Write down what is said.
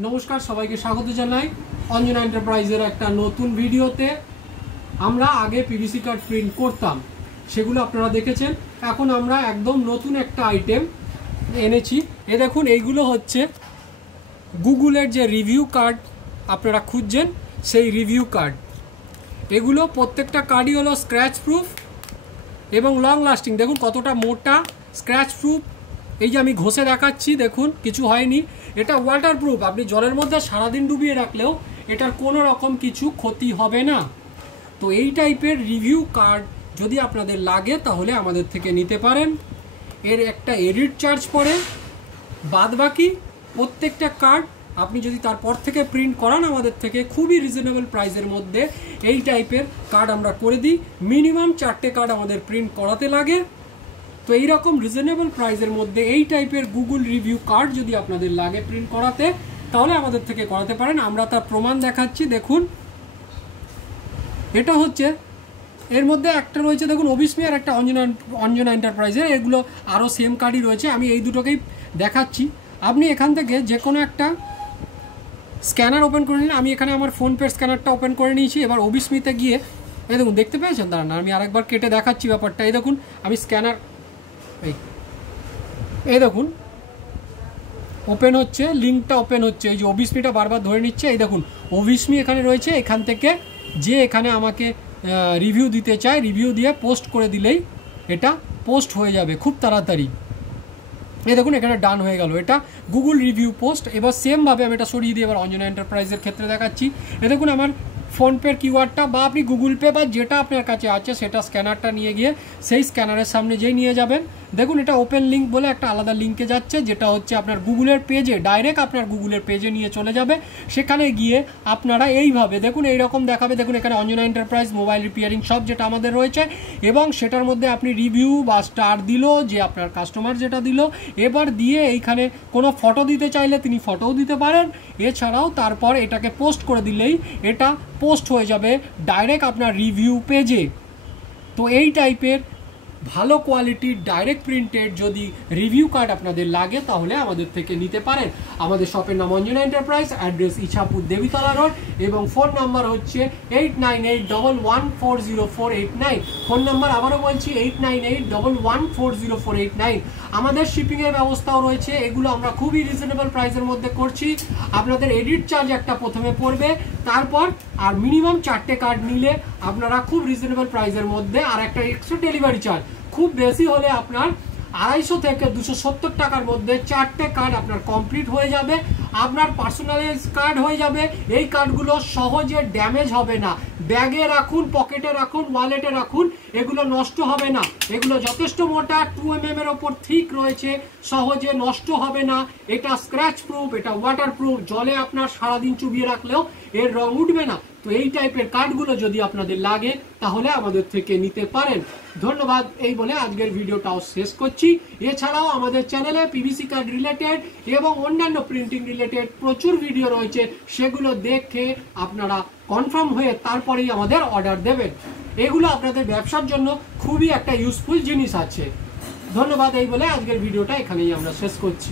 नमस्कार सबाइके स्वागत जानाई अंजना एंटारप्राइजेर एक नतून भिडियोते। आमरा आगे पीवीसी कार्ड प्रिंट करताम सेगुलो आपनारा देखेछेन। एखन आमरा एकदम नतून एक आइटेम एनेछि। ए देखुन एइगुलो होच्छे गुगलेर जे रिव्यू कार्ड आपनारा खुঁজছেন सेई रिव्यू कार्ड। एगुलो प्रत्येकटा कार्डई हलो स्क्रैच प्रूफ एबं लंग लास्टिंग। देखुन कतटा मोटा स्क्रैच प्रूफ। এই যে আমি ঘষে দেখাচ্ছি দেখুন কিছু হয়নি। এটা ওয়াটারপ্রুফ, আপনি জলের মধ্যে সারা দিন ডুবিয়ে রাখলেও এটার কোনো রকম কিছু ক্ষতি হবে না। তো এই টাইপের রিভিউ কার্ড যদি আপনাদের লাগে তাহলে আমাদের থেকে নিতে পারেন। এর একটা এডিট চার্জ পড়ে, বাদবাকি প্রত্যেকটা কার্ড আপনি যদি তারপর থেকে প্রিন্ট করান আমাদের থেকে খুবই রিজনেবল প্রাইসের মধ্যে এই টাইপের কার্ড আমরা করে দিই। মিনিমাম 4টে কার্ড আমাদের প্রিন্ট করাতে লাগে। तो এই রকম রিজনেবল প্রাইসের মধ্যে এই টাইপের গুগল রিভিউ কার্ড যদি আপনাদের লাগে প্রিন্ট করাতে তাহলে আমাদের থেকে করাতে পারেন। আমরা তার প্রমাণ দেখাচ্ছি। দেখুন এটা হচ্ছে এর মধ্যে একটা রয়েছে দেখুন ওবিসমি আর একটা অঞ্জনা এন্টারপ্রাইজের। এগুলো আরও সেম কার্ডই রয়েছে। আমি এই দুটোকেই দেখাচ্ছি। আপনি এখান থেকে যে কোনো একটা স্ক্যানার ওপেন করে নিন। আমি এখানে আমার ফোনপে স্ক্যানারটা ওপেন করে নিয়েছি। এবার ওবিসমিতে গিয়ে এই দেখুন দেখতে পেয়েছেন, দাঁড়ান আমি আরেকবার কেটে দেখাচ্ছি ব্যাপারটা। এই দেখুন আমি স্ক্যানার এই দেখুন ওপেন হচ্ছে, লিঙ্কটা ওপেন হচ্ছে। এই যে ওবিসমিটা বারবার ধরে নিচ্ছে। এই দেখুন ওবিসমি এখানে রয়েছে। এখান থেকে যে এখানে আমাকে রিভিউ দিতে চায় রিভিউ দিয়ে পোস্ট করে দিলেই এটা পোস্ট হয়ে যাবে খুব তাড়াতাড়ি। এই দেখুন এখানে ডান হয়ে গেল, এটা গুগল রিভিউ পোস্ট। এবার সেমভাবে আমি এটা সরিয়ে দিয়ে এবার অঞ্জনা এন্টারপ্রাইজের ক্ষেত্রে দেখাচ্ছি। এই দেখুন আমার ফোনপের কিউআরটা বা আপনি গুগল পে বা যেটা আপনার কাছে আছে সেটা স্ক্যানারটা নিয়ে গিয়ে সেই স্ক্যানারের সামনে যেই নিয়ে যাবেন দেখুন এটা ওপেন লিঙ্ক বলে একটা আলাদা লিঙ্কে যাচ্ছে, যেটা হচ্ছে আপনার গুগলের পেজে ডাইরেক্ট আপনার গুগলের পেজে নিয়ে চলে যাবে। সেখানে গিয়ে আপনারা এইভাবে দেখুন এইরকম দেখাবে। দেখুন এখানে অঞ্জনা এন্টারপ্রাইজ মোবাইল রিপেয়ারিং সব যেটা আমাদের রয়েছে এবং সেটার মধ্যে আপনি রিভিউ বা স্টার দিল যে আপনার কাস্টমার যেটা দিল, এবার দিয়ে এইখানে কোনো ফটো দিতে চাইলে তিনি ফটোও দিতে পারেন। এছাড়াও তারপর এটাকে পোস্ট করে দিলেই এটা পোস্ট হয়ে যাবে ডাইরেক্ট আপনার রিভিউ পেজে। তো এই টাইপের ভালো কোয়ালিটির ডাইরেক্ট প্রিন্টেড যদি রিভিউ কার্ড আপনাদের লাগে তাহলে আমাদের থেকে নিতে পারেন। আমাদের শপের নাম Anjana enterprise, address Ichapur Debitala road এবং ফোন নাম্বার হচ্ছে 8981140489। ফোন নাম্বার আবারও বলছি 8981140489। আমাদের শিপিংয়ের ব্যবস্থাও রয়েছে। এগুলো আমরা খুবই রিজনেবল প্রাইসের মধ্যে করছি। আপনাদের এডিট চার্জ একটা প্রথমে পড়বে, তারপর আর মিনিমাম 4টে কার্ড নিলে আপনারা খুব রিজনেবল প্রাইসের মধ্যে আর একটা এক্সট্রা ডেলিভারি চার্জ খুব বেশি হলে আপনার 250 থেকে 270 টাকার মধ্যে 4টে কার্ড আপনার কমপ্লিট হয়ে যাবে। আপনার পার্সোনালাইজ কার্ড হয়ে যাবে। এই কার্ডগুলো সহজে ড্যামেজ হবে না। ব্যাগে রাখুন, পকেটে রাখুন, ওয়ালেটে রাখুন, এগুলো নষ্ট হবে না। এগুলো যথেষ্ট মোটা 2mm এর ওপর থিক রয়েছে, সহজে নষ্ট হবে না। এটা স্ক্র্যাচ প্রুফ, এটা ওয়াটার প্রুফ। জলে আপনার সারাদিন চুবিয়ে রাখলেও এর রং উঠবে না। তো এই টাইপের কার্ডগুলো যদি আপনাদের লাগে তাহলে আমাদের থেকে নিতে পারেন। ধন্যবাদ। এই বলে আজকের ভিডিওটাও শেষ করছি। এছাড়াও আমাদের চ্যানেলে পিভিসি কার্ড রিলেটেড এবং অন্যান্য প্রিন্টিং রিলেটেড প্রচুর ভিডিও রয়েছে, সেগুলো দেখে আপনারা কনফার্ম হয়ে তারপরেই আমাদের অর্ডার দেবেন। এগুলো আপনাদের ব্যবসার জন্য খুবই একটা ইউজফুল জিনিস আছে। ধন্যবাদ। এই বলে আজকের ভিডিওটা এখানেই আমরা শেষ করছি।